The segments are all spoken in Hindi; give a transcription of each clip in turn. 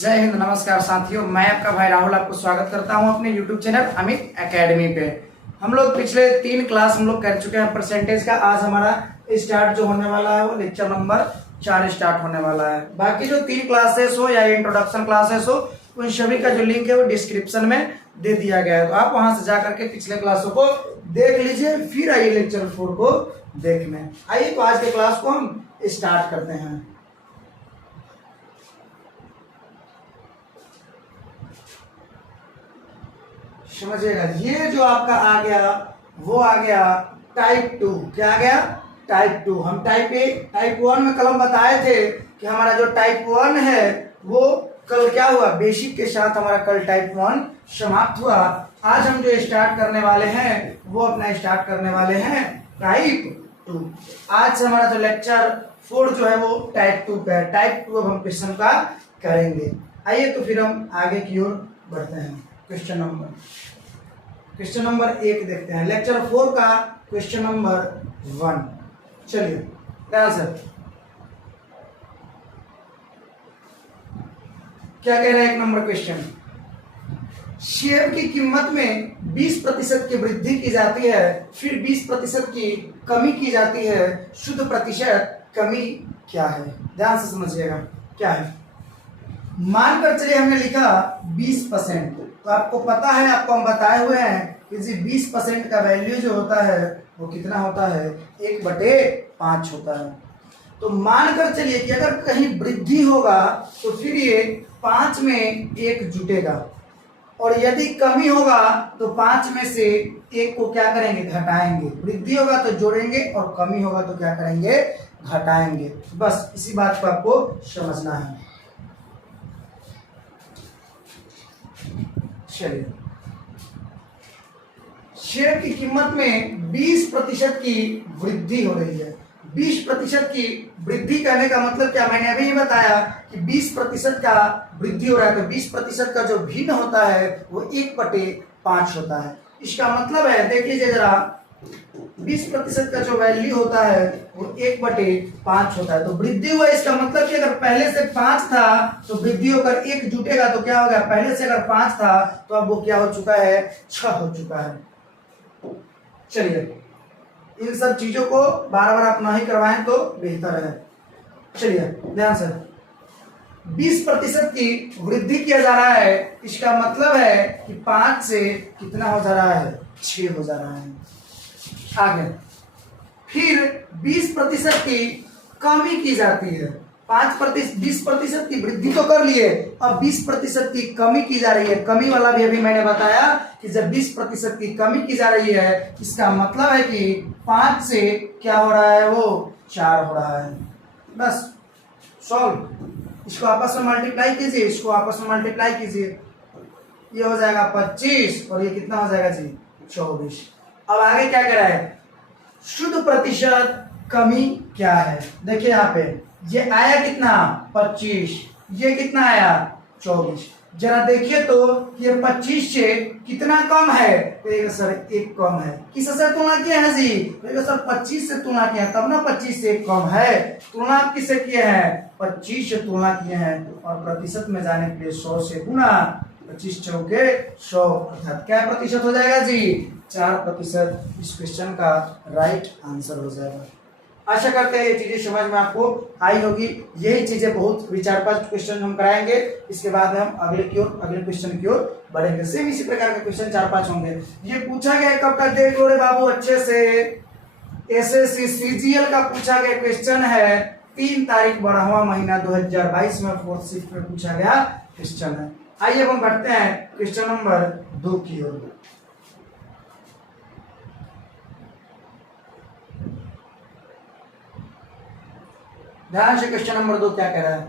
जय हिंद। नमस्कार साथियों, मैं आपका भाई राहुल आपको स्वागत करता हूं अपने YouTube चैनल अमित एकेडमी पे। हम लोग पिछले 3 क्लास हम लोग कर चुके हैं परसेंटेज का। आज हमारा स्टार्ट जो होने वाला है वो लेक्चर नंबर 4 स्टार्ट होने वाला है। बाकी जो 3 क्लासेस हो या इंट्रोडक्शन क्लासेस हो, उन सभी का जो लिंक है वो डिस्क्रिप्शन में दे दिया गया है, तो आप वहां से जा करके पिछले क्लासों को देख लीजिए, फिर आइए लेक्चर 4 को देखने। आइए तो आज के क्लास को हम स्टार्ट करते हैं। समझिएगा, ये जो आपका आ गया वो आ गया टाइप 2। क्या आ गया? टाइप 2। हम टाइप 1 में कल हम बताए थे कि हमारा जो टाइप 1 है वो कल क्या हुआ, बेसिक के साथ हमारा कल टाइप 1 समाप्त हुआ। आज हम जो स्टार्ट करने वाले हैं वो अपना स्टार्ट करने वाले हैं टाइप 2। आज से हमारा जो लेक्चर 4 जो है वो टाइप 2 पे है। टाइप 2 अब हम क्वेश्चन का करेंगे। आइए तो फिर हम आगे की ओर बढ़ते हैं। क्वेश्चन नंबर 1 देखते हैं, लेक्चर 4 का क्वेश्चन नंबर 1। चलिए ध्यान से, क्या कह रहा है 1 नंबर क्वेश्चन। शेयर की कीमत में 20% की वृद्धि की जाती है, फिर 20% की कमी की जाती है, शुद्ध प्रतिशत कमी क्या है? ध्यान से समझिएगा क्या है। मानकर चलिए हमने लिखा 20%, तो आपको पता है, आपको हम बताए हुए हैं कि जी 20% का वैल्यू जो होता है वो कितना होता है, 1/5 होता है। तो मानकर चलिए कि अगर कहीं वृद्धि होगा तो फिर ये 5 में 1 जुटेगा, और यदि कमी होगा तो 5 में से 1 को क्या करेंगे, घटाएंगे। वृद्धि होगा तो जोड़ेंगे और कमी होगा तो क्या करेंगे, घटाएंगे। बस इसी बात को आपको समझना है। चलिए, शेयर की कीमत में 20% की वृद्धि हो रही है। 20% की वृद्धि करने का मतलब क्या, मैंने अभी बताया कि 20% का वृद्धि हो रहा है, तो 20% का जो भिन्न होता है वो 1/5 होता है। इसका मतलब है, देखिए जरा, 20% का जो वैल्यू होता है वो 1/5 होता है। तो वृद्धि हुआ, इसका मतलब कि अगर पहले से 5 था तो वृद्धि होकर 1 जुटेगा तो क्या होगा, पहले से अगर 5 था तो अब वो क्या हो चुका है, 6 हो चुका है। चलिए, इन सब चीजों को बार बार आप नहीं करवाएं तो बेहतर है। चलिए ध्यान से, 20% की वृद्धि किया जा रहा है, इसका मतलब है कि 5 से कितना हो जा रहा है, 6 हो जा रहा है। आगे फिर 20% की कमी की जाती है। 20% की वृद्धि तो कर लिए, अब 20% की कमी की जा रही है। कमी वाला भी अभी मैंने बताया कि जब 20% की कमी की जा रही है, इसका मतलब है कि 5 से क्या हो रहा है, वो 4 हो रहा है। बस सॉल्व। इसको आपस में मल्टीप्लाई कीजिए, इसको आपस में मल्टीप्लाई कीजिए, ये हो जाएगा 25 और ये कितना हो जाएगा जी, 24। अब आगे क्या कह रहा है, शुद्ध प्रतिशत कमी क्या है। देखिए यहाँ पे ये आया कितना, 25, ये कितना आया, 24। जरा देखिए तो ये 25 से कितना कम है, तो सर 1 कम है। किससे तुलना किया है जी, तो सर 25 से तुलना किया तब ना 25 से 1 कम है। तुलना किससे किए हैं, 25 से तुलना किए हैं, और प्रतिशत में जाने के लिए 100 से गुना, 25 चौके 100, अर्थात क्या प्रतिशत हो जाएगा जी, 4%। इस क्वेश्चन का राइट आंसर हो जाएगा। आशा करते हैं ये चीजें समझ में आपको आई होगी। यही चीजें बहुत विचार पर क्वेश्चन हम कराएंगे, इसके बाद हम अगले क्वेश्चन की ओर बढ़ेंगे। सेम इसी प्रकार के क्वेश्चन 4-5 होंगे। ये पूछा गया कब का, देख लो रे बाबू अच्छे से, एसएससी सीजीएल का पूछा गया क्वेश्चन है, 3 तारीख 12वां महीना 2022 में 4th शिफ्ट में पूछा गया क्वेश्चन है। आइए हम बढ़ते हैं क्वेश्चन नंबर 2 की ओर। ध्यान से, क्वेश्चन नंबर 2 क्या कह रहा है,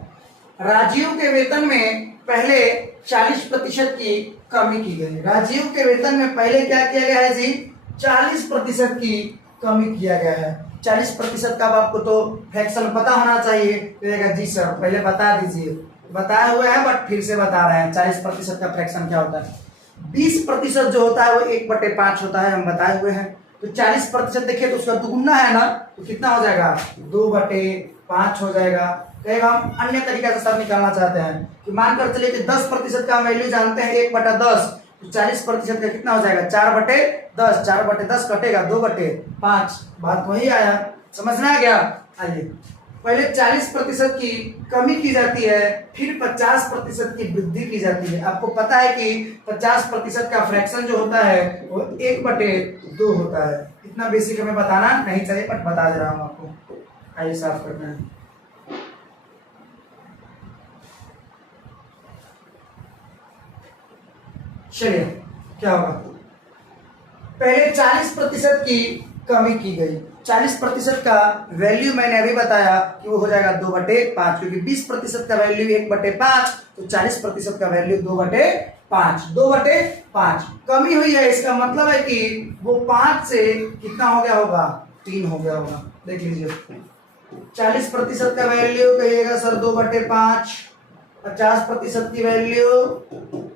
राजीव के वेतन में पहले 40% की कमी की गई। राजीव के वेतन में पहले क्या किया गया है जी, 40% की कमी किया गया है। 40% का आपको तो फ्रैक्शन पता होना चाहिए। तो जी सर पहले बता दीजिए, बताया हुआ है बट फिर से बता रहे हैं 40% का फ्रैक्शन क्या होता है। 20% जो होता है वो 1/5 होता है, हम बताए हुए हैं। तो 40% देखिए तो उसका दुगुना है ना, तो कितना हो जाएगा, 2/5 हो जाएगा। कहेगा हम अन्य तरीके से सर निकालना चाहते हैं कि मानकर चलिए कि 10% का वैल्यू जानते हैं 1/10, तो 40% का कितना हो जाएगा 4/10, 4/10 कटेगा 2/5, बात वही आया, समझ में आ गया। आइए पहले 40% की कमी की जाती है, फिर 50% की वृद्धि की जाती है। आपको पता है कि 50% का फ्रैक्शन जो होता है वो 1/2 होता है। इतना बेसिक हमें बताना नहीं चाहिए बट बता दे रहा हूं आपको। आइए साफ करना है। चलिए क्या होगा, पहले 40% की कमी की गई, 40% का वैल्यू मैंने अभी बताया कि वो हो जाएगा 2/5, क्योंकि 20% का वैल्यू 1/5, तो 40% का वैल्यू 2/5, 2/5 कमी हुई है। इसका मतलब है कि वो 5 से कितना हो गया होगा 3 हो गया होगा। देख लीजिए 40% का वैल्यू कहिएगा सर 2/5, 50% की वैल्यू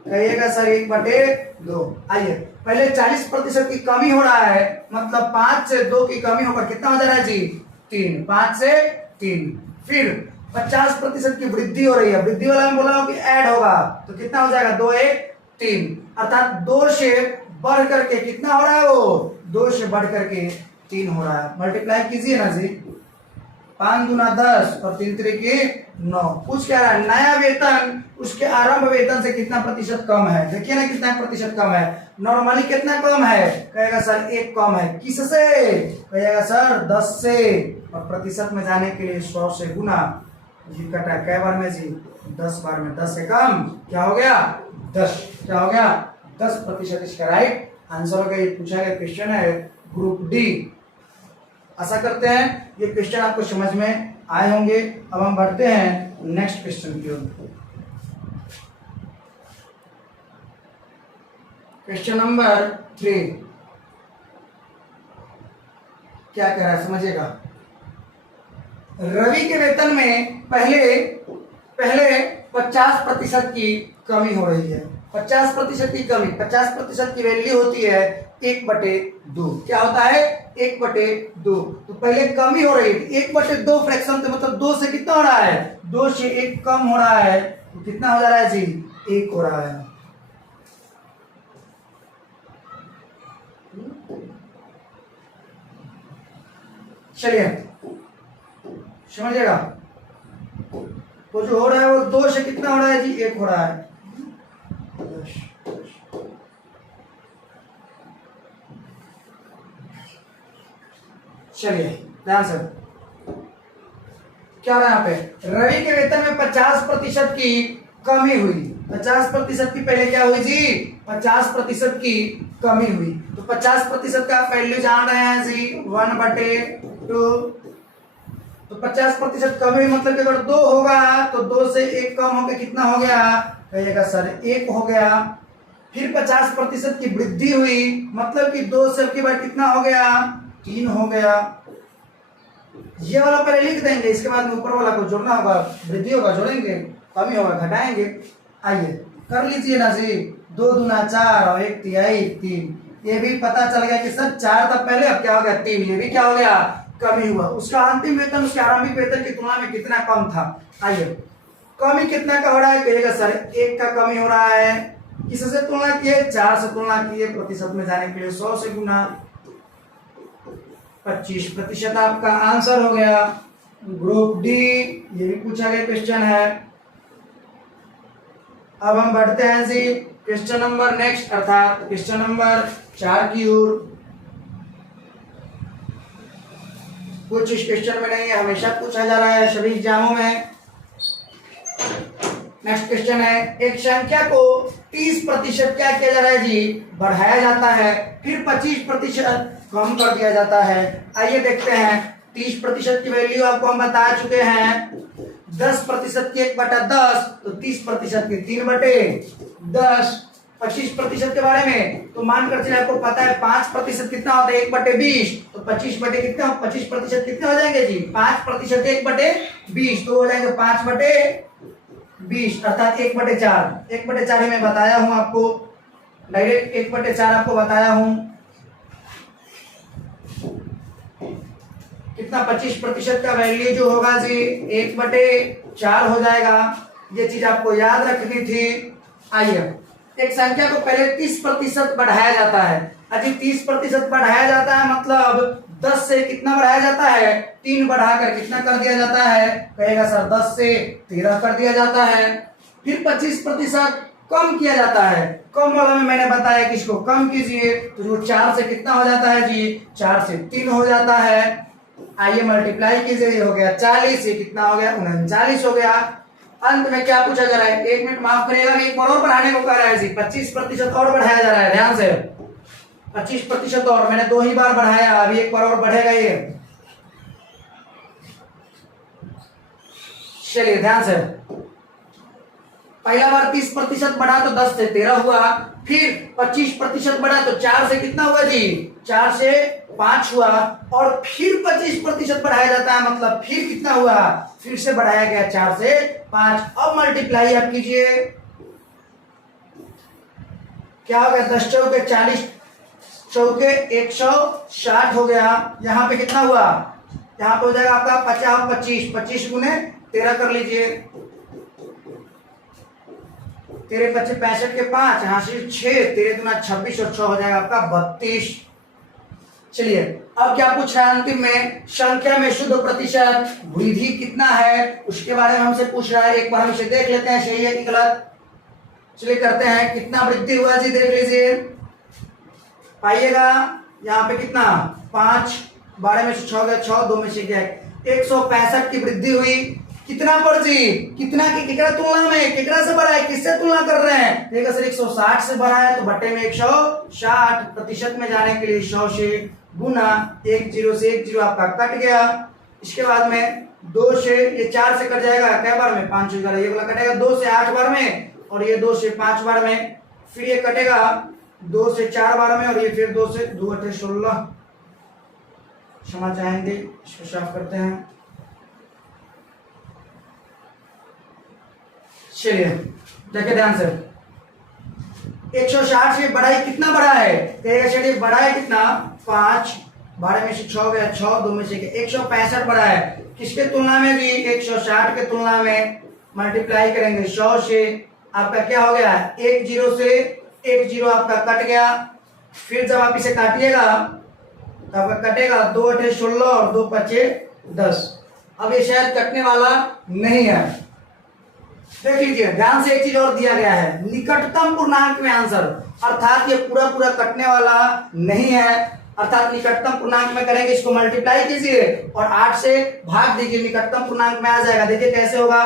कहिएगा सर 1/2। आइए पहले 40% की कमी हो रहा है, मतलब 5 से 2 की कमी होकर कितना हो जा रहा है जी 3, 5 से 3। फिर 50% की वृद्धि हो रही है, वृद्धि वाला मैं बोला हूं कि ऐड होगा, तो कितना हो जाएगा 2 1 3, अर्थात 2 से बढ़ करके कितना हो रहा है, वो 2 से बढ़ करके 3 हो रहा है। मल्टीप्लाई कीजिए ना जी, 5 दूना 10 और 3 त्रिके 9। कुछ कह रहा है नया वेतन उसके आरंभ वेतन से कितना प्रतिशत कम है। देखिए ना कितना प्रतिशत कम है, नॉर्मली कितना कम है, कहेगा सर 1 कम है। किससे, कहेगा सर 10 से, और प्रतिशत में जाने के लिए 100 से गुना। जी कटा कै बार में जी 10 बार में, 10 से कम क्या हो गया 10, क्या हो गया 10%। इसका राइट आंसर होगा। ये पूछा गया क्वेश्चन है ग्रुप डी। आशा करते हैं ये क्वेश्चन आपको समझ में आए होंगे। अब हम बढ़ते हैं नेक्स्ट क्वेश्चन की ओर। क्वेश्चन नंबर 3 क्या कह रहा है समझिएगा। रवि के वेतन में पहले 50% की कमी हो रही है। 50% की कमी, 50% की वैल्यू होती है 1/2। क्या होता है 1/2। तो पहले कमी हो रही है 1/2 फ्रैक्शन, तो मतलब 2 से कितना हो रहा है, 2 से 1 कम हो रहा है, तो कितना हो जा रहा है जी 1 हो रहा है। चलिए समझिएगा, तो जो हो रहा है वो 2 से कितना हो रहा है जी 1 हो रहा है। चलिए ध्यान से क्या हो रहा है यहाँ पे, रवि के वेतन में 50% की कमी हुई। 50% की पहले क्या हुई जी 50% की कमी हुई, तो 50% का वैल्यू जान रहे हैं जी 1/2। तो 50% कमी मतलब कि अगर 2 होगा तो 2 से 1 कम होकर कितना हो गया, कहिएगा सर 1 हो गया। फिर 50% की वृद्धि हुई, मतलब कि 2 से की बार कितना हो गया 3 हो गया। ये वाला पहले लिख देंगे, इसके बाद में ऊपर वाला को जोड़ना होगा, वृद्धि होगा जोड़ेंगे, कमी होगा घटाएंगे। आइए कर लीजिए ना जी, 2 दूना 4 और 1 तिहाई 3। ये भी पता चल गया कि सर 4 था पहले, अब क्या हो गया 3, ये भी क्या हो गया कमी हुआ। उसका अंतिम वेतन उसके आरंभिक वेतन की तुलना में कितना कम था। आइए कमी कितना का हो रहा है, कहिएगा सर 1 का कमी हो रहा है। किससे तुलना किए, 4 से तुलना किए, प्रतिशत में जाने के लिए 100 से गुना, 25% आपका आंसर हो गया ग्रुप डी। ये भी पूछा गया क्वेश्चन है। अब हम बढ़ते हैं जी क्वेश्चन नंबर नेक्स्ट, अर्थात क्वेश्चन नंबर 4 की ओर। कुछ इस क्वेश्चन में नहीं है, हमेशा पूछा जा रहा है सभी एग्जामों में। नेक्स्ट क्वेश्चन है, एक संख्या को 30% क्या किया जा रहा है जी बढ़ाया जाता है, फिर 25% कम कर दिया जाता है। आइए देखते हैं 30% की वैल्यू आपको हम बता चुके हैं, 10% की 1/10, तो 30% की 3/10। 25% के बारे में तो मानकर चलिए आपको पता है 5% कितना होता है 1/20, तो 25% कितने हो जाएंगे जी 5% 1/20, तो हो जाएंगे 5/20, अर्थात 1/4। 1/4 ही मैं बताया हूं आपको, डायरेक्ट 1/4 आपको बताया हूं। कितना 25% का वैल्यू जो होगा जी 1/4 हो जाएगा। ये चीज आपको याद रखनी थी। आइए, एक संख्या को पहले 30% बढ़ाया जाता है। अजी 30% बढ़ाया जाता है मतलब 10 से कितना बढ़ाया जाता है, 3 बढ़ाकर कितना कर दिया जाता है, कहेगा सर 10 से 13 कर दिया जाता है। फिर 25% कम किया जाता है। कम वाला में मैंने बताया कि इसको कम कीजिए, तो जो 4 से कितना हो जाता है जी, 4 से 3 हो जाता है। आइए मल्टीप्लाई कीजिए, ये हो गया 40, ये कितना हो गया 39 हो गया। अंत में क्या पूछा जा रहा है, 1 मिनट माफ करिएगा, एक और बढ़ाने को कह रहा है जी, 25% और बढ़ाया जा रहा है। ध्यान से 25% और, मैंने 2 ही बार बढ़ाया, अभी एक बार और बढ़ेगा ये। चलिए ध्यान से, पहला बार 30% बढ़ा तो 10 से 13 हुआ, फिर 25% बढ़ा तो 4 से कितना हुआ जी, 4 से 5 हुआ, और फिर 25% बढ़ाया जाता है मतलब फिर कितना हुआ, फिर से बढ़ाया गया 4 से 5। अब मल्टीप्लाई आप कीजिए, क्या हो गया, 10 चौके 40, चौके 160 हो गया। यहाँ पे कितना हुआ, यहाँ पे हो जाएगा आपका 50 25, 25 गुने 13 कर लीजिए, 13 25 65 के 5 हासिल 6, 13 दूना 26 और 6 हो जाएगा आपका 32। चलिए अब क्या पूछ रहा है अंतिम में, संख्या में शुद्ध प्रतिशत वृद्धि कितना है उसके बारे में हमसे पूछ रहा है। एक बार हम इसे देख लेते हैं, सही है कि गलत। चलिए करते हैं, कितना वृद्धि हुआ जी देख लीजिए, पाइएगा यहाँ पे कितना 5, 12 में से 6 गया 6, 2 में से गया 165 की वृद्धि हुई। कितना पर जी, कितना की कितना तुलना में, कितना से बढ़ा है, किससे तुलना कर रहे हैं, देखा सर 160 से बढ़ा है तो बट्टे में 160, प्रतिशत में जाने के लिए 100 से गुना, 1 0 से 1 0 आपका कट गया। इसके बाद में 2 से, ये 4 से कट जाएगा कै बार में, 5 से, ये वाला कटेगा 2 से 8 बार में, और ये 2 से 5 बार में, फिर ये कटेगा 2 से 4 बार में, और ये फिर 2 से 2 8 16। क्षमा चाहेंगे, इसको साफ करते हैं। चलिए देखिए ध्यान से, 160 से बढ़ाई कितना बढ़ा है, चलिए बढ़ा है कितना 5, 12 में से 6 गया 6, 2 में से 165 बढ़ा है। किसके तुलना में जी, 160 के तुलना में। मल्टीप्लाई करेंगे 100 से, आपका क्या हो गया 1 0 से 1 0 आपका कट गया। फिर जब आप इसे काटिएगा तो आपका कटेगा 2 8 16 और 2 5 10। अब ये शायद कटने वाला नहीं है, देख लीजिए ध्यान से, एक चीज और दिया गया है, निकटतम पूर्णांक में आंसर, अर्थात ये पूरा पूरा कटने वाला नहीं है, अर्थात निकटतम पूर्णांक में करेंगे, इसको मल्टीप्लाई कीजिए और 8 से भाग दीजिए, निकटतम पूर्णांक में आ जाएगा। देखिए कैसे होगा,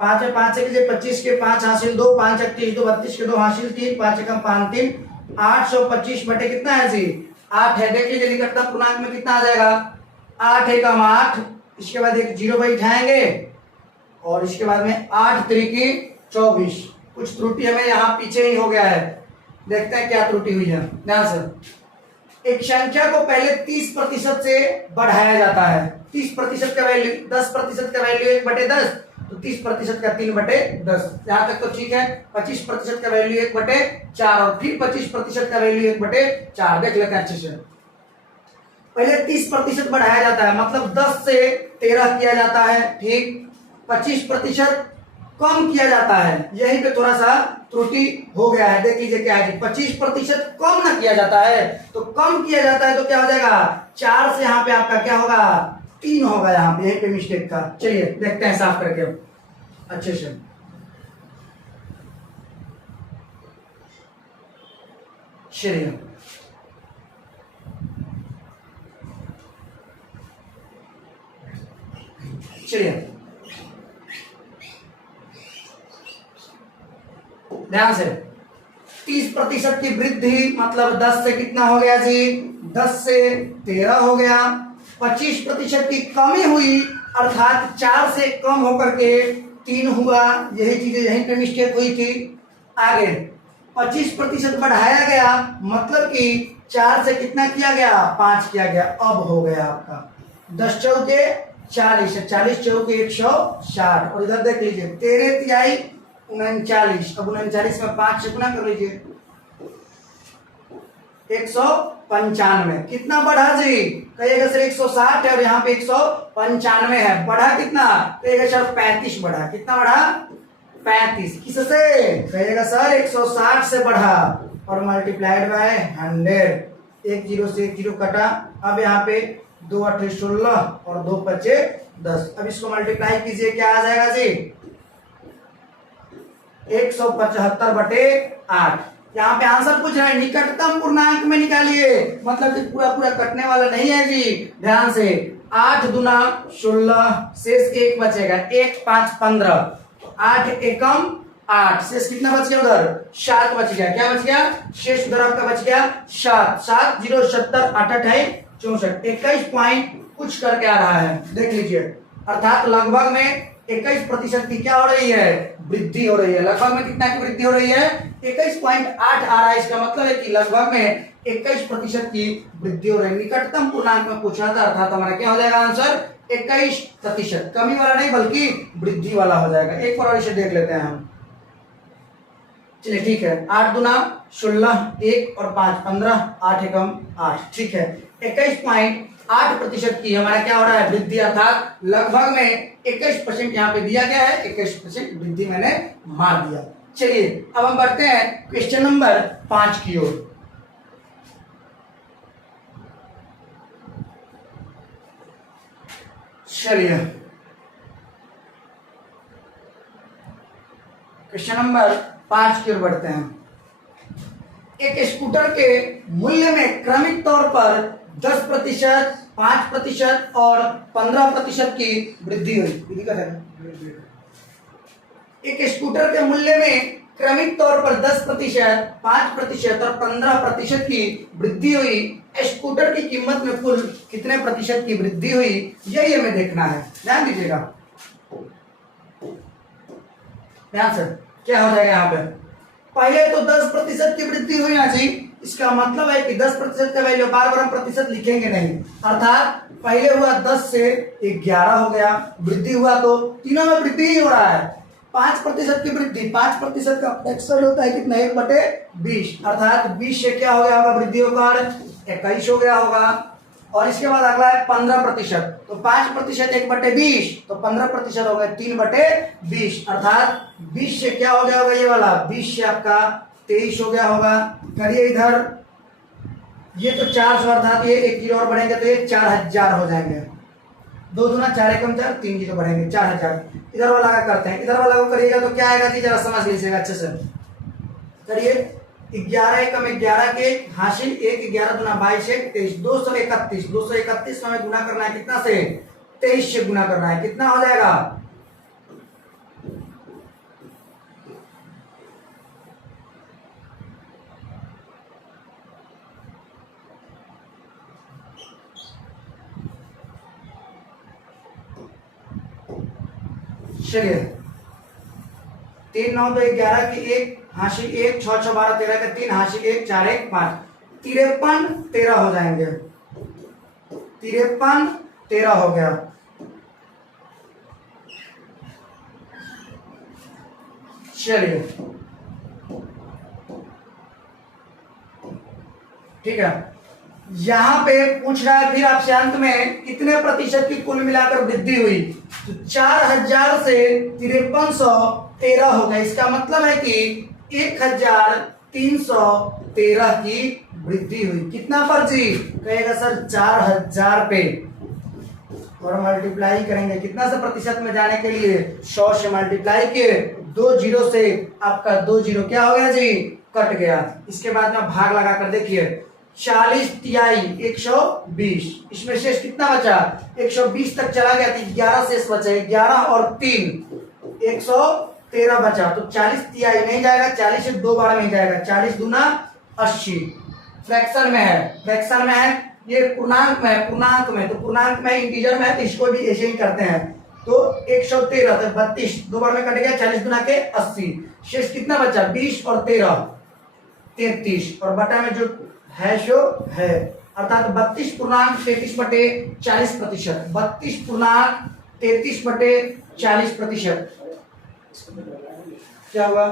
5 है 5 से कीजिए, 25 के 5 हासिल 2, 5 31 2, 32 के 2 हासिल 3, 5 एकम 5 3, 825 बटे कितना है जी 8 है। देख लीजिए निकटतम पूर्णांक में कितना आ जाएगा, 8 एकम 8, इसके बाद एक 0 बैठाएंगे और इसके बाद में 8 त्रिकी 24। कुछ त्रुटि हमें यहाँ पीछे ही हो गया है, देखते हैं क्या त्रुटि हुई है। ध्यान से, एक संख्या को पहले 30% से बढ़ाया जाता है। 30% का वैल्यू 10% का वैल्यू 1/10, तो 30% का 3/10, यहाँ तक तो ठीक है। 25% का वैल्यू 1/4 और फिर 25% का वैल्यू 1/4। देख लेते हैं अच्छे से, पहले 30% बढ़ाया जाता है मतलब 10 से 13 किया जाता है, ठीक। 25% कम किया जाता है, यही पे थोड़ा सा त्रुटि हो गया है। देख लीजिए क्या है, 25% कम ना किया जाता है, तो कम किया जाता है तो क्या हो जाएगा 4 से यहाँ पे आपका क्या होगा 3 होगा, यहाँ पे यही पे मिस्टेक था। चलिए देखते हैं साफ करके अच्छे से। चलिए चलिए ध्यान से, 30% की वृद्धि मतलब 10 से कितना हो गया जी, 10 से 13 हो गया। 25% की कमी हुई अर्थात 4 से कम होकर के 3 हुआ, यही चीजें यहीं पे मिस्टेक हुई थी। आगे 25% बढ़ाया गया मतलब कि 4 से कितना किया गया 5 किया गया, अब हो गया आपका 10 चौके 40, 40 चौके 160, और इधर देख लीजिए 13 तिहाई 39। अब 39 में 5 से गुना कर लीजिए, 195। कितना बढ़ा जी? कहिएगा सर 160 है और यहाँ पे 195 है, बढ़ा कितना? कहिएगा सर 35 बढ़ा। कितना बढ़ा? 35। किससे? कहिएगा सर 160 से बढ़ा और मल्टीप्लाइड बाय 100। एक जीरो से एक जीरो कटा। अब यहाँ पे 2 8 16 और 2 5 10। अब इसको मल्टीप्लाई कीजिए, क्या आ जाएगा जी? 175/8। यहाँ पे आंसर पूछ रहा है निकटतम पूर्णांक में निकालिए, मतलब कि पूरा पूरा कटने वाला नहीं है जी, ध्यान से। 8 दूना 16, शेष 1 बचेगा, 1 5 15, 8 एकम 8, शेष कितना बच गया? उधर 7 बच गया। क्या बच गया? शेष उधर आपका बच गया 7। 7 0 70 8 8 64, 21 पॉइंट कुछ करके आ रहा है, देख लीजिए। अर्थात लगभग में 21% की क्या हो रही है? वृद्धि हो रही है। लगभग में कितना की वृद्धि हो रही है? 21.8 आ रहा है। इसका मतलब है कि लगभग में 21% की वृद्धि हो रही है। निकटतम पूर्णांक में पूछा था, अर्थात हमारा क्या हो जाएगा आंसर? 21%। कमी वाला नहीं बल्कि वृद्धि वाला हो जाएगा। एक बार और इसे देख लेते हैं हम। चलिए ठीक है। 8 दूना 16, 1 और 5 15, 8 एकम 8। ठीक है, 21.8% की हमारा क्या हो रहा है? वृद्धि। अर्थात लगभग में 21% यहाँ पे दिया गया है, 21% वृद्धि मैंने मार दिया। चलिए अब हम बढ़ते हैं क्वेश्चन नंबर 5 की ओर। चलिए क्वेश्चन नंबर 5 की ओर बढ़ते हैं। एक स्कूटर के मूल्य में क्रमिक तौर पर 10%, 5% और 15% की वृद्धि हुई। एक स्कूटर के मूल्य में क्रमिक तौर पर 10%, 5% और 15% की वृद्धि हुई। स्कूटर की कीमत में कुल कितने प्रतिशत की वृद्धि हुई, यही हमें देखना है। ध्यान दीजिएगा, ध्यान से। क्या हो जाएगा यहाँ पे? पहले तो 10% की वृद्धि हुई ना जी, इसका मतलब है कि 10% का वैल्यू बार बार हम प्रतिशत लिखेंगे नहीं। अर्थात पहले हुआ 10 से 11 हो गया, वृद्धि हुआ तो तीनों में वृद्धि ही हो रहा है। 5% की वृद्धि, 5% का फ्रैक्शन होता है कितना? 1/20। अर्थात 20 से क्या हो गया होगा? वृद्धि होकर 21 हो गया होगा। और इसके बाद अगला है 15%, तो 5% 1/20, तो 15% हो गया 3/20। अर्थात 20 से क्या हो गया होगा? ये वाला 20 से आपका 23 हो गया होगा। करिए इधर, ये तो 400, अर्थात ये 1 जीरो और बढ़ेंगे तो ये 4000 हो जाएंगे। 2 दूना 4 एकम 4, 3 जीरो बढ़ेंगे 4000। इधर वाला का करते हैं, इधर वाला को करिएगा तो क्या आएगा जी? जरा समझ लीजिएगा अच्छे से। करिए 11 एकम 11 के हासिल 1, 11 दूना 22 1 23, 231। 231 हमें गुना करना है कितना से? 23 से गुना करना है। कितना हो जाएगा? चलिए 3 9 तो 11 की 1 हासिल 1, 6 6 12 13 का 3 हासिल 1, 4 1 5, 53 13 हो जाएंगे। 53 13 हो गया। चलिए ठीक है, यहां पे पूछ रहा है फिर आपसे अंत में कितने प्रतिशत की कुल मिलाकर वृद्धि हुई, तो 4000 से 5313 हो गया। इसका मतलब है कि 1313 की वृद्धि हुई। कितना पर जी? कहेगा सर 4000 पे, और मल्टीप्लाई करेंगे कितना से प्रतिशत में जाने के लिए? 100 से मल्टीप्लाई किए, 2 जीरो से आपका 2 जीरो क्या हो गया जी? कट गया। इसके बाद में भाग लगा कर देखिए, 40 तिहाई 120, इसमें शेष कितना बचा? 120 तक चला गया तो 11 शेष बचा, 11 और 3 113 बचा। तो 40 तिहाई नहीं जाएगा, 40 से 2 बार में जाएगा, 40 दूना 80। फ्रैक्शन में है, फ्रैक्शन में है, ये पूर्णांक में है, पूर्णांक में, तो पूर्णांक में इंटीजर में है, तो इसको भी ऐसे ही करते हैं। तो 113 तो 32, 2 बार में कट गया, 40 गुना के 80, शेष कितना बचा? 20 और 13 33, और बटा में जो है सो है, अर्थात 32.33/40%। 32.33/40%। क्या हुआ?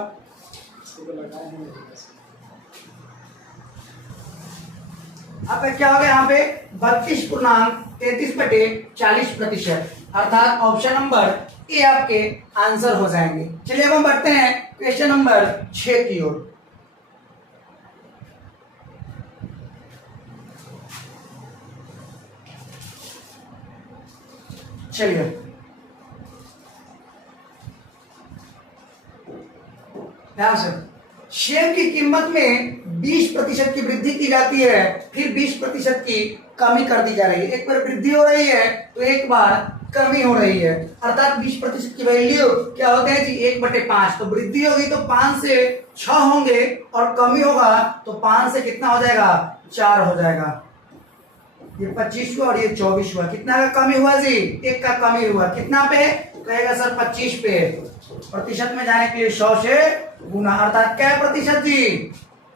अब क्या हो गया यहाँ पे 32.33/40%, अर्थात ऑप्शन नंबर ए आपके आंसर हो जाएंगे। चलिए अब हम बढ़ते हैं क्वेश्चन नंबर 6 की ओर। चलिए ध्यान से, शेयर की कीमत में 20% की वृद्धि की जाती है, फिर 20% की कमी कर दी जा रही है। एक बार वृद्धि हो रही है तो एक बार कमी हो रही है, अर्थात 20% की वैल्यू क्या होता है जी 1/5। तो वृद्धि होगी तो 5 से 6 होंगे और कमी होगा तो 5 से कितना हो जाएगा 4 हो जाएगा। ये 25 हुआ और ये 24 हुआ। कितना का कमी हुआ जी 1 का कमी हुआ। कितना पे कहेगा सर 25 पे। प्रतिशत में जाने के लिए 100 से गुना, अर्थात क्या प्रतिशत जी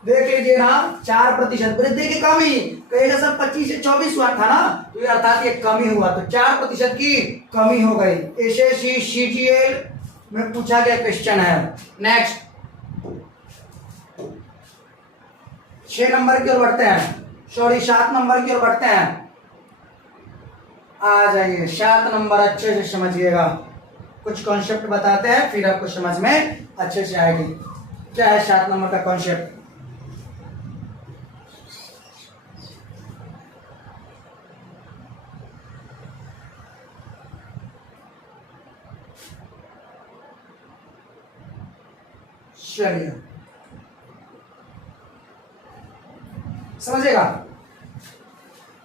देख लीजिए ना 4%। वृद्धि की कमी कहेगा सर 25 से 24 हुआ था ना, तो ये अर्थात ये कमी हुआ तो 4% की कमी हो गई। एसएससी सीजीएल में पूछा गया क्वेश्चन है। नेक्स्ट 6 नंबर की ओर बढ़ते हैं, सॉरी 7 नंबर की ओर बढ़ते हैं। आ जाइए 7 नंबर अच्छे से समझिएगा, कुछ कॉन्सेप्ट बताते हैं फिर आपको समझ में अच्छे से आएगी। क्या है 7 नंबर का कॉन्सेप्ट? चलिए समझेगा।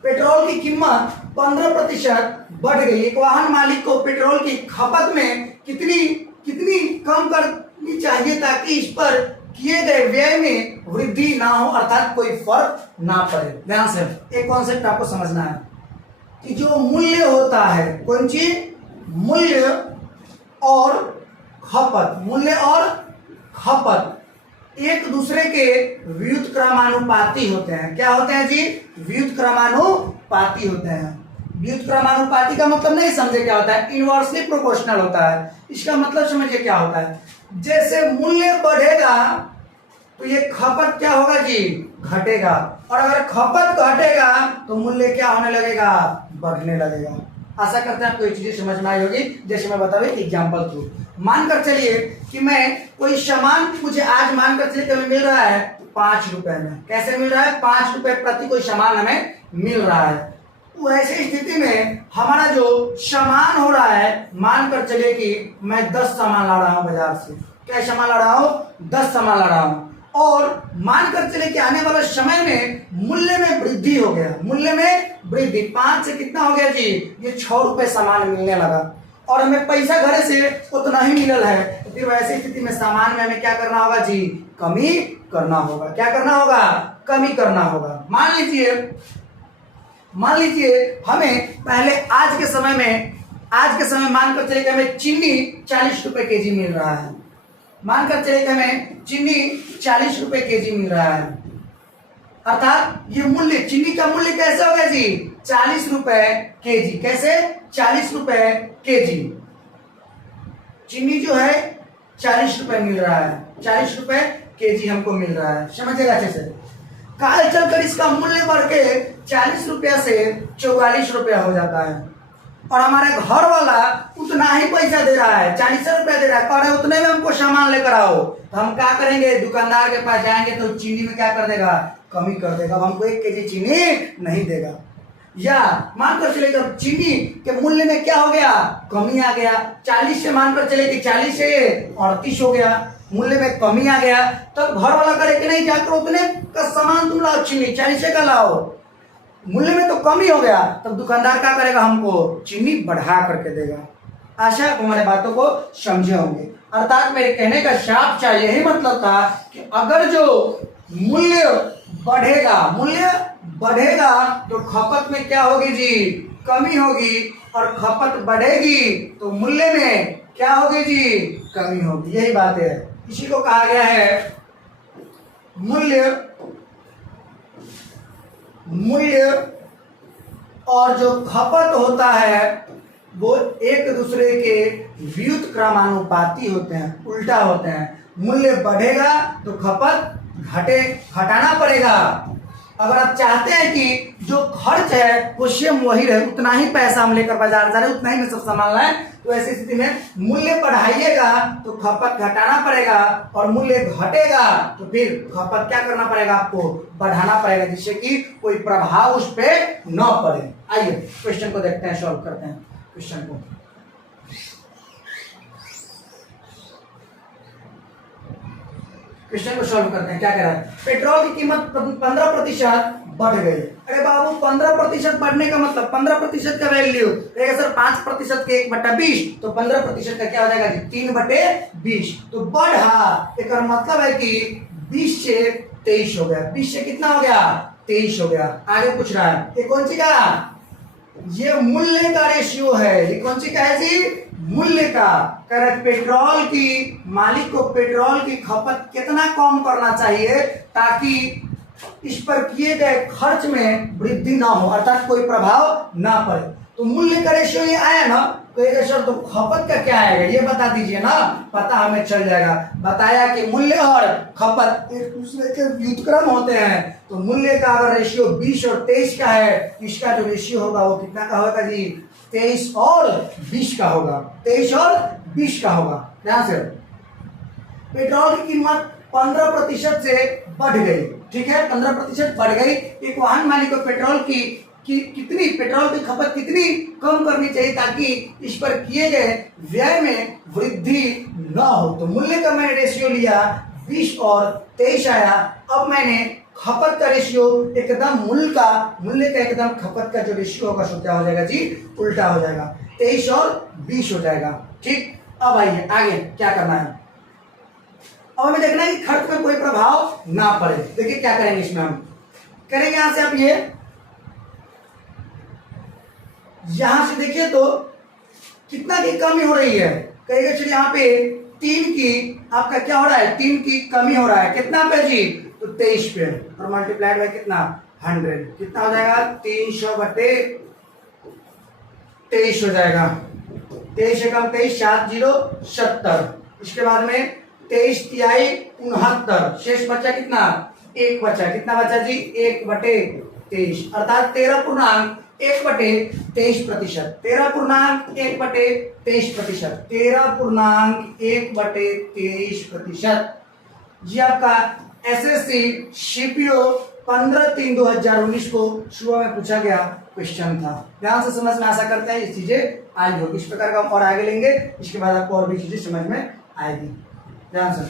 पेट्रोल की कीमत 15% बढ़ गई। एक वाहन मालिक को पेट्रोल की खपत में कितनी कम करनी चाहिए ताकि इस पर किए गए व्यय में वृद्धि ना हो, अर्थात कोई फर्क ना पड़े। ध्यान से एक कॉन्सेप्ट आपको समझना है कि जो मूल्य होता है, कौन चीज, मूल्य और खपत, मूल्य और खपत एक दूसरे के व्युत्क्रमानुपाती होते हैं। क्या होते हैं जी व्युत्क्रमानुपाती होते हैं। व्युत्क्रमानुपाती का मतलब नहीं समझे क्या होता है, इनवर्सली प्रोपोर्शनल होता है। इसका मतलब समझिए क्या होता है, जैसे मूल्य बढ़ेगा तो ये खपत क्या होगा जी घटेगा, और अगर खपत घटेगा तो मूल्य क्या होने लगेगा बढ़ने लगेगा। आशा करते हैं आपको ये चीजें समझ में आई होगी। जैसे मैं बता रही एग्जाम्पल थ्रू, मानकर चलिए कि मैं कोई सामान, मुझे आज मानकर चलिए कि हमें मिल रहा है 5 रुपए में। कैसे मिल रहा है 5 रुपए प्रति कोई सामान हमें मिल रहा है। तो ऐसी स्थिति में हमारा जो सामान हो रहा है, मानकर चलिए कि मैं 10 सामान ला रहा हूं बाजार से। क्या सामान ला रहा हूं 10 सामान ला रहा हूं, और मानकर चले कि आने वाले समय में मूल्य में वृद्धि हो गया, मूल्य में वृद्धि 5 से कितना हो गया जी ये 6 रुपए सामान मिलने लगा, और हमें पैसा घर से उतना ही मिलल है। तो फिर वैसी स्थिति में सामान में हमें क्या करना होगा जी कमी करना होगा। क्या करना होगा कमी करना होगा। मान लीजिए हमें पहले आज के समय मानकर चले कि हमें चीनी 40 रुपए केजी मिल रहा है। मानकर चले कि हमें चीनी 40 रुपए केजी मिल रहा है, अर्थात ये मूल्य, चीनी का मूल्य कैसे हो गया जी 40 रुपए केजी। कैसे 40 रुपए केजी। चीनी जो है 40 रुपए मिल रहा है, 40 रुपए केजी हमको मिल रहा है। समझिएगा अच्छे से। काल चलकर इसका मूल्य बढ़ के 40 रुपया से 44 रुपया हो जाता है, और हमारे घर वाला उतना ही पैसा दे रहा है, 40 रुपया दे रहा है, कह रहे उतने में हमको सामान लेकर आओ। तो हम क्या करेंगे, दुकानदार के पास जाएंगे तो चीनी में क्या कर देगा कमी कर देगा, अब हमको 1 केजी चीनी नहीं देगा। या मानकर चले कि चीनी के मूल्य में क्या हो गया कमी आ गया, 40 से मानकर चले कि 40 से 38 हो गया, मूल्य में कमी आ गया। तब घर वाला करे कि नहीं जाकर उतने का सामान तुम लाओ, चीनी 40 का लाओ, मूल्य में तो कमी हो गया। तब दुकानदार क्या करेगा हमको चीनी बढ़ा करके देगा। आशा आप हमारे बातों को समझे होंगे। अर्थात मेरे कहने का साफ सा यही मतलब था कि अगर जो मूल्य बढ़ेगा तो खपत में क्या होगी जी कमी होगी, और खपत बढ़ेगी तो मूल्य में क्या होगी जी कमी होगी। यही बात है, इसी को कहा गया है मूल्य और जो खपत होता है वो एक दूसरे के व्युत्क्रमानुपाती होते हैं, उल्टा होते हैं। मूल्य बढ़ेगा तो खपत घटाना पड़ेगा, अगर आप चाहते हैं कि जो खर्च है वो सेम वही रहे, उतना ही पैसा हम लेकर बाजार जा रहे हैं, उतना ही में सब सामान लाए, तो ऐसी स्थिति में मूल्य बढ़ाइएगा तो खपत घटाना पड़ेगा, और मूल्य घटेगा तो फिर खपत क्या करना पड़ेगा, आपको बढ़ाना पड़ेगा, जिससे कि कोई प्रभाव उस पर न पड़े। आइए क्वेश्चन को देखते हैं, सॉल्व करते हैं क्वेश्चन को। क्वेश्चन को सॉल्व करते हैं। क्या कह रहा है, पेट्रोल की कीमत 15% बढ़ गई। अरे बाबू 15% बढ़ने का मतलब 15% का वैल्यू सर 5% के 1/20, तो 15% का क्या हो जाएगा जी 3/20, तो बढ़ा, एक मतलब है कि 20 से 23 हो गया, 20 से कितना हो गया 23 हो गया। आगे पूछ रहा है ये कौन सी का, ये मूल्य का रेशियो है, ये कौन सी का है जी, मूल्य का। कर पेट्रोल की मालिक को पेट्रोल की खपत कितना कम करना चाहिए ताकि इस पर किए गए खर्च में वृद्धि ना हो, अर्थात कोई प्रभाव ना पड़े। तो मूल्य का रेशियो ये आया ना, तो ये सर तो खपत का क्या आएगा ये बता दीजिए ना, पता हमें चल जाएगा। बताया कि मूल्य और खपत एक दूसरे के व्युत्क्रम होते हैं, तो मूल्य का अगर रेशियो 20 और 23 का है, इसका जो रेशियो होगा वो कितना का होगा जी 23 और 20 का होगा, 23 और 20 का होगा। ध्यान से, पेट्रोल की कीमत 15% से बढ़ गई, ठीक है 15% बढ़ गई। एक वाहन मालिक को पेट्रोल की कितनी पेट्रोल की खपत कितनी कम करनी चाहिए ताकि इस पर किए गए व्यय में वृद्धि न हो। तो मूल्य का मैंने रेशियो लिया 20 और 23 आया। अब मैंने खपत का रेशियो एकदम मूल्य का एकदम खपत का जो रेशियो होगा सो क्या हो जाएगा जी उल्टा हो जाएगा, 23 और 20 हो जाएगा। ठीक, अब आइए आगे क्या करना है। अब हमें देखना है कि खर्च में कोई प्रभाव ना पड़े। देखिए क्या करेंगे, इसमें हम करेंगे यहां से आप ये यहां से देखिए तो कितना की कमी हो रही है, कहेगा चलिए यहाँ पे 3 की आपका क्या हो रहा है 3 की कमी हो रहा है, कितना पे जी तो 23 पे, और मल्टीप्लाइड बाय कितना 100, कितना हो जाएगा 300/23 हो जाएगा। 23 एकम 23 7 0 70, इसके बाद में 23 तिहाई 69, शेष बचा कितना 1 बचा, कितना बचा जी 1/23, अर्थात 13.1/23%, 13.1/23%। जी आपका एसएससी सीपीओ 15/3/2019 को सुबह में पूछा गया क्वेश्चन था। ध्यान से समझ में आशा करते हैं इस चीजें आई हो, इस प्रकार का हम और आगे लेंगे, इसके बाद आपको और भी चीजें समझ में आएगी। ध्यान से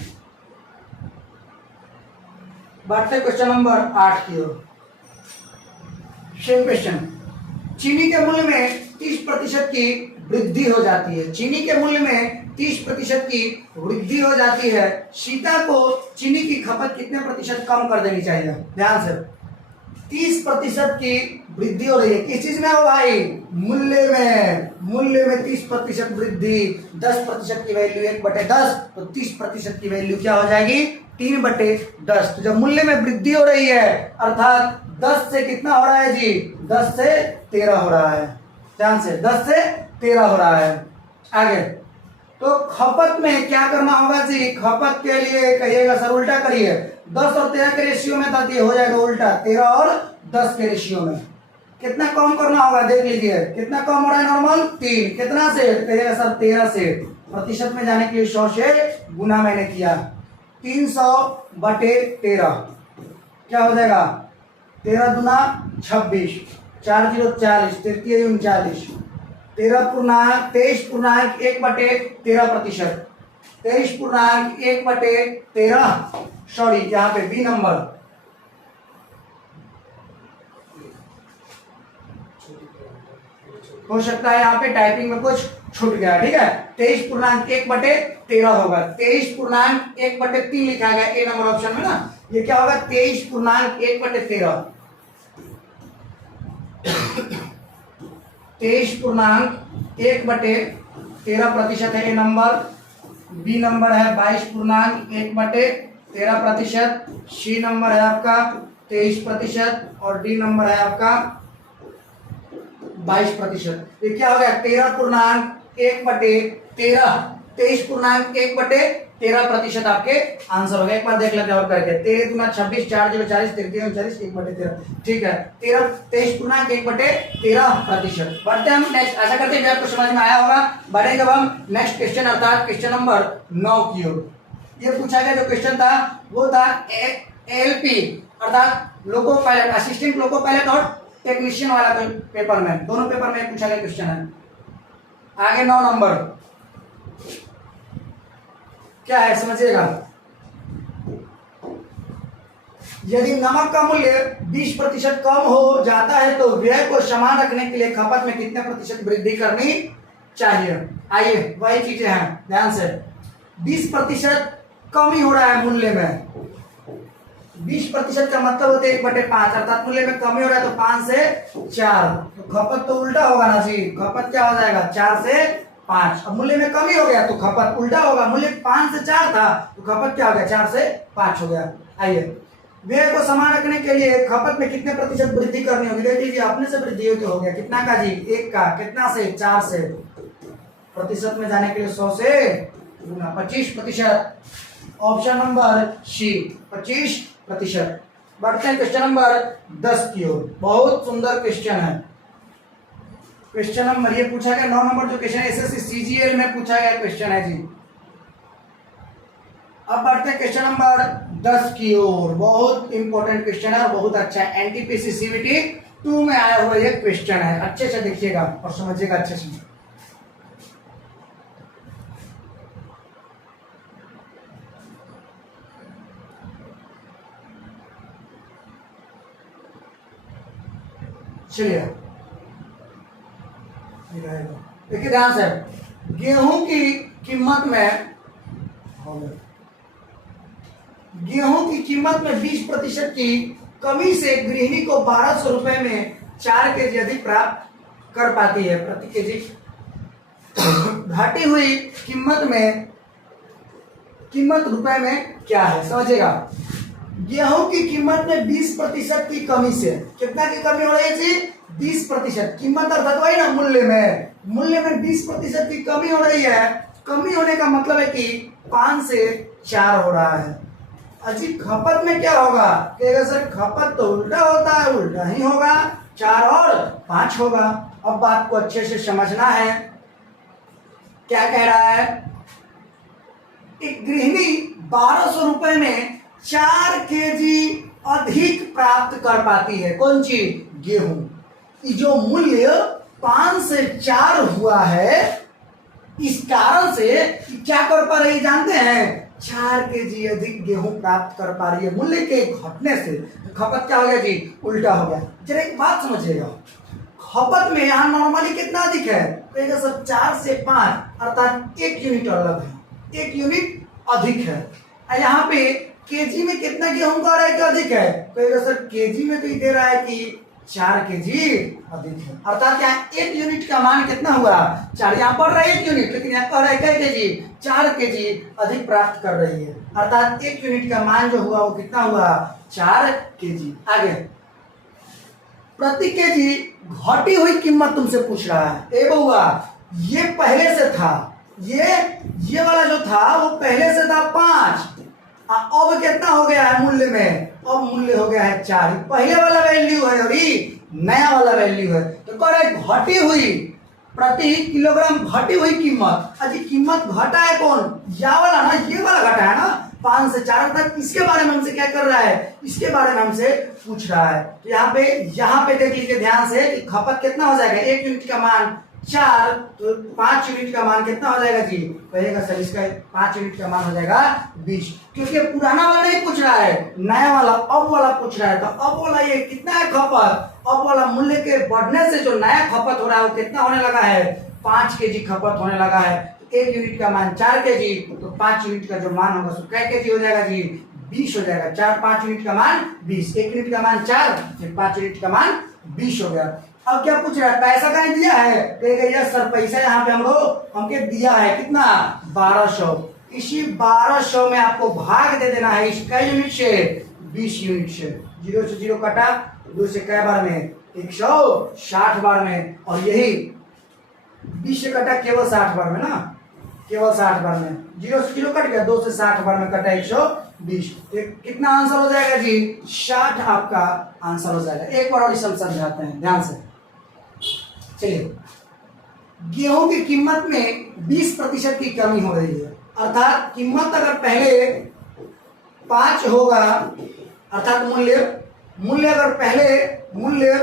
बढ़ते क्वेश्चन नंबर 8 की ओर। सेम क्वेश्चन, चीनी के मूल्य में 30% की वृद्धि हो जाती है, चीनी के मूल्य में 30% की वृद्धि हो जाती है। सीता को चीनी की खपत कितने प्रतिशत कम कर देनी चाहिए। ध्यान से 30% की वृद्धि हो रही है, किस चीज में हो भाई मूल्य में 30% वृद्धि, 10% की वैल्यू 1/10, तो 30% की वैल्यू क्या हो जाएगी 3/10। तो जब मूल्य में वृद्धि हो रही है अर्थात 10 से कितना हो रहा है जी 10 से 13 हो रहा है। ध्यान से 10 से 13 हो रहा है। आगे तो खपत में क्या करना होगा जी, खपत के लिए कहिएगा सर उल्टा करिए, 10 और 13 के रेशियो में था हो जाएगा उल्टा, 13 और 10 के रेशियो में कितना कम करना होगा, देख लीजिए कितना कम हो रहा है नॉर्मल 3, कितना से कहिएगा सर 13 से, प्रतिशत में जाने के लिए 100 से गुना मैंने किया, 300/13 क्या हो जाएगा 13 दूना 26, 4 0 40, 33 39, 23.1/13%, 23.1/13, सॉरी यहाँ पे बी नंबर हो सकता है, यहाँ पे टाइपिंग में कुछ छूट गया, ठीक है 23.1/13 होगा, 23.1/3 लिखा गया ए नंबर ऑप्शन में ना, ये क्या होगा 23.1/13, 23.1/13% है ये नंबर। बी नंबर है 22.1/13%, सी नंबर है आपका 23% और डी नंबर है आपका 22%। ये क्या हो गया 13.1/13, 23.1/13 13% आपके आंसर हो गए। एक बार देख लेते हैं और करके। 13 दूना 26, 4 जीरो 40, 13 40, 1/13। ठीक है, 23 पूर्णांक 1/13%। बढ़ते हम नेक्स्ट। आशा करते हैं आपको समझ में आया होगा। बढ़ेंगे अब हम नेक्स्ट क्वेश्चन अर्थात क्वेश्चन नंबर 9 की ओर। ये पूछा गया जो क्वेश्चन था वो था एलपी अर्थात loco pilot, assistant loco pilot और टेक्नीशियन वाला पेपर में, दोनों पेपर में पूछा गया क्वेश्चन है। आगे 9 नंबर क्या है समझिएगा। यदि नमक का मूल्य 20% कम हो जाता है तो व्यय को समान रखने के लिए खपत में कितने प्रतिशत वृद्धि करनी चाहिए। आइए वही चीजें हैं, ध्यान से। 20% कम ही हो रहा है मूल्य में। 20% का मतलब होता है 1/5 अर्थात मूल्य में कमी हो रहा है तो 5 से 4, तो खपत तो उल्टा होगा ना जी। खपत क्या हो जाएगा 4 से 5। अब मूल्य में कमी हो गया तो खपत उल्टा होगा। मूल्य 5 से 4 था तो खपत क्या हो गया 4 से 5 हो गया। आइए व्यय को समान रखने के लिए खपत में कितने प्रतिशत वृद्धि करनी होगी। देख लीजिए अपने से वृद्धि हो तो हो गया कितना का जी 1 का, कितना से 4 से, प्रतिशत में जाने के लिए 100 से गुना 25%। Option number C 25%। बढ़ते हैं क्वेश्चन नंबर 10 की ओर। बहुत सुंदर क्वेश्चन है। क्वेश्चन नंबर ये पूछा गया 9 नंबर जो क्वेश्चन है एसएससी सीजीएल में पूछा गया क्वेश्चन है जी। अब बढ़ते हैं क्वेश्चन नंबर 10 की ओर। बहुत इंपॉर्टेंट क्वेश्चन है और बहुत अच्छा है। एनटीपीसी सीबीटी 2 में आया हुआ ये क्वेश्चन है। अच्छे से देखिएगा और समझिएगा अच्छे से। चलिए देखिए ध्यान से। गेहूं की कीमत में गेहूं की कीमत में 20% की कमी से गृहिणी को 1200 रुपए में 4 केजी अधिक प्राप्त कर पाती है प्रति केजी। घटी हुई कीमत रुपए में क्या है समझिएगा। गेहूं की कीमत में 20% की कमी से कितना की कमी हो रही है जी 20%। कीमत अर्थात वही ना मूल्य में 20% की कमी हो रही है। कमी होने का मतलब है कि 5 से 4 हो रहा है। अजी खपत में क्या होगा कहेगा सर खपत तो उल्टा होता है, उल्टा ही होगा, 4 और 5 होगा। अब बात को अच्छे से समझना है। क्या कह रहा है, एक गृहिणी 1200 रुपए में 4 केजी अधिक प्राप्त कर पाती है। कौन चीज गेहूं। जो मूल्य 5 से 4 हुआ है इस कारण से क्या कर पा रही जानते हैं 4 केजी अधिक गेहूं प्राप्त कर पा रही है। मूल्य के घटने से खपत क्या हो गया जी उल्टा हो गया। जरा एक बात समझिएगा, खपत में यहाँ नॉर्मली कितना अधिक है कहेगा सर 4 से 5 अर्थात 1 यूनिट अलग है, 1 यूनिट अधिक है। यहाँ पे केजी में कितना गेहूं का रहा है क्या अधिक है कहेगा सर केजी में तो दे रहा है कि 4 केजी अधिक है। अर्थात यहाँ 1 यूनिट का मान कितना हुआ 4। यहाँ पढ़ रहा है 1 यूनिट लेकिन यहाँ कह रहा है क्या केजी 4 केजी अधिक प्राप्त कर रही है। अर्थात 1 यूनिट का मान जो हुआ वो कितना हुआ 4 केजी। आगे प्रति केजी घटी हुई कीमत तुमसे पूछ रहा है। ए बउआ ये पहले से था, ये वाला जो था वो पहले से था 5, अब कितना हो गया है मूल्य में, अब मूल्य हो गया है 4। पहले वाला वैल्यू है और नया वाला वैल्यू है। तो कह रहा है घटी हुई प्रति किलोग्राम घटी हुई कीमत। अजी कीमत घटा है कौन या वाला ना, ये वाला घटा है ना 5 से 4 तक। इसके बारे में हमसे क्या कर रहा है, इसके बारे में हमसे पूछ रहा है। तो यहाँ पे देख लीजिए ध्यान से कि खपत कितना हो जाएगा 1 यूनिट का मान 4 तो 5 यूनिट का मान कितना हो जाएगा जी कहेगा सर इसका 5 यूनिट का मान हो जाएगा 20। क्योंकि पुराना वाला नहीं पूछ रहा है, नया वाला अब वाला पूछ रहा है। तो अब वाला ये कितना है खपत, अब वाला मूल्य के बढ़ने से जो नया खपत हो रहा है वो कितना होने लगा है 5 केजी खपत होने लगा है। 1 यूनिट का मान 4 केजी तो 5 यूनिट का जो मान होगा सो क्या केजी हो जाएगा जी 20 हो जाएगा। 5 यूनिट का मान 20, 1 यूनिट का मान 4 फिर 5 यूनिट का मान 20 हो गया। अब क्या पूछ रहा है पैसा कहीं दिया है कहेगा यस सर पैसा यहाँ पे हमके दिया है कितना 1200। इसी 1200 में आपको भाग दे देना है इसका यूनिट से 20 यूनिट से। 0 से 0 कटा 2 से कै बार में 160 बार में, और यही 20 से कटा केवल 60 बार में ना, केवल 60 बार में जीरो से जीरो कट गया, 2 से 60 बार में कटा 120। कितना आंसर हो जाएगा जी? 60 आपका आंसर हो जाएगा। एक बार और इसे हम समझाते हैं ध्यान से। चलिए, गेहूं की कीमत में 20% की कमी हो रही है, अर्थात कीमत अगर पहले 5 होगा, अर्थात मूल्य अगर पहले मूल्य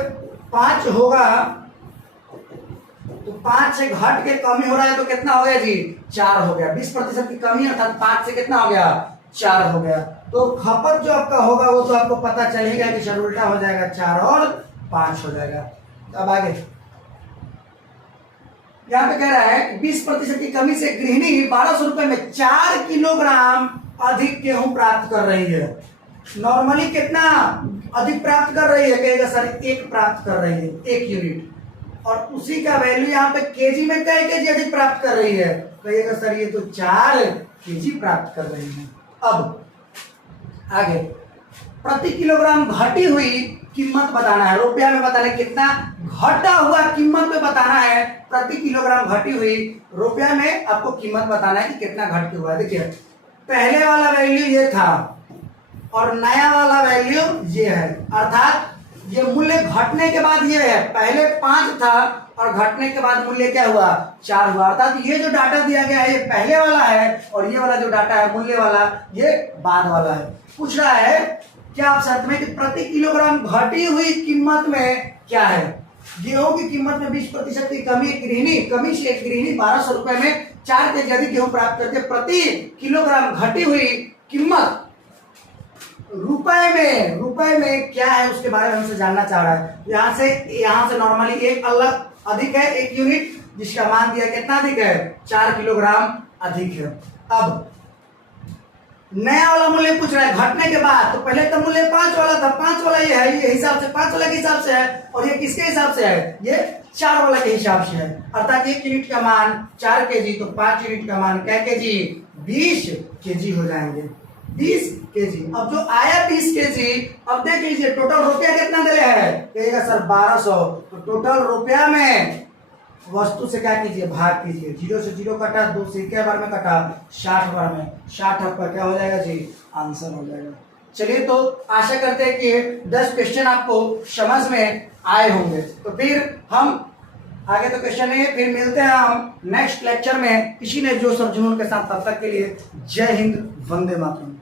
5 होगा तो 5 से घट के कमी हो रहा है तो कितना हो गया जी? 4 हो गया। 20% की कमी अर्थात 5 से कितना हो गया? 4 हो गया। तो खपत जो आपका होगा वो तो आपको पता चलेगा कि सर उल्टा हो जाएगा, 4 और 5 हो जाएगा। अब आगे यहाँ पे कह रहा है 20% की कमी से गृहिणी 1200 रुपए में 4 किलोग्राम अधिक गेहूं प्राप्त कर रही है। नॉर्मली कितना अधिक प्राप्त कर रही है? कहेगा सर 1 प्राप्त कर रही है, 1 यूनिट। और उसी का वैल्यू यहाँ पे केजी में कई केजी अधिक प्राप्त कर रही है? कहिएगा सर ये तो 4 केजी प्राप्त कर रही है। अब आगे प्रति किलोग्राम घटी हुई कीमत बताना है, रुपया में बताना है कितना घटा हुआ कीमत में बताना है। प्रति किलोग्राम घटी हुई रुपया में आपको कीमत बताना है कि कितना घट के हुआ है। देखिए पहले वाला वैल्यू ये था और नया वाला वैल्यू ये है, अर्थात ये मूल्य घटने के बाद ये है। पहले 5 था और घटने के बाद मूल्य क्या हुआ? 4 हुआ। अर्थात ये जो डाटा दिया गया है ये पहले वाला है और ये वाला जो डाटा है मूल्य वाला ये बाद वाला है। पूछ रहा है क्या आप शर्त में कि प्रति किलोग्राम घटी हुई कीमत में क्या है? गेहूं की कीमत में 20% की कमी से एक गृहिणी 1200 रुपए में 4 केजी अधिक गेहूं प्राप्त करके प्रति किलोग्राम घटी हुई कीमत रुपए में क्या है उसके बारे में हमसे जानना चाह रहा है। यहाँ से नॉर्मली एक अलग अधिक है, 1 यूनिट जिसका मान दिया कितना अधिक है? 4 किलोग्राम अधिक है। अब नया वाला मूल्य पूछ रहा है घटने के बाद। तो पहले तो मूल्य 5 वाला था, 5 वाला ये है, ये हिसाब से 5 वाला के हिसाब से है और ये किसके हिसाब से है? ये 4 वाला के हिसाब से है। अर्थात 1 यूनिट का मान 4 केजी तो 5 यूनिट का मान क्या केजी? 20 केजी हो जाएंगे, 20 केजी। अब जो आया 20 केजी, अब देख लीजिए टोटल रुपया कितना दिया है? कहेगा सर 1200। तो टोटल रुपया में वस्तु से क्या कीजिए? भाग कीजिए। 0 से 0 कटा, 2 से क्या बार में कटा? 60 बार में। 60 आपका क्या हो जाएगा जी? आंसर हो जाएगा। चलिए तो आशा करते हैं कि 10 क्वेश्चन आपको समझ में आए होंगे। तो फिर हम आगे तो क्वेश्चन नहीं है, फिर मिलते हैं हम नेक्स्ट लेक्चर में इसी ने जोश और जुनून के साथ। तब तक के लिए जय हिंद, वंदे मातरम।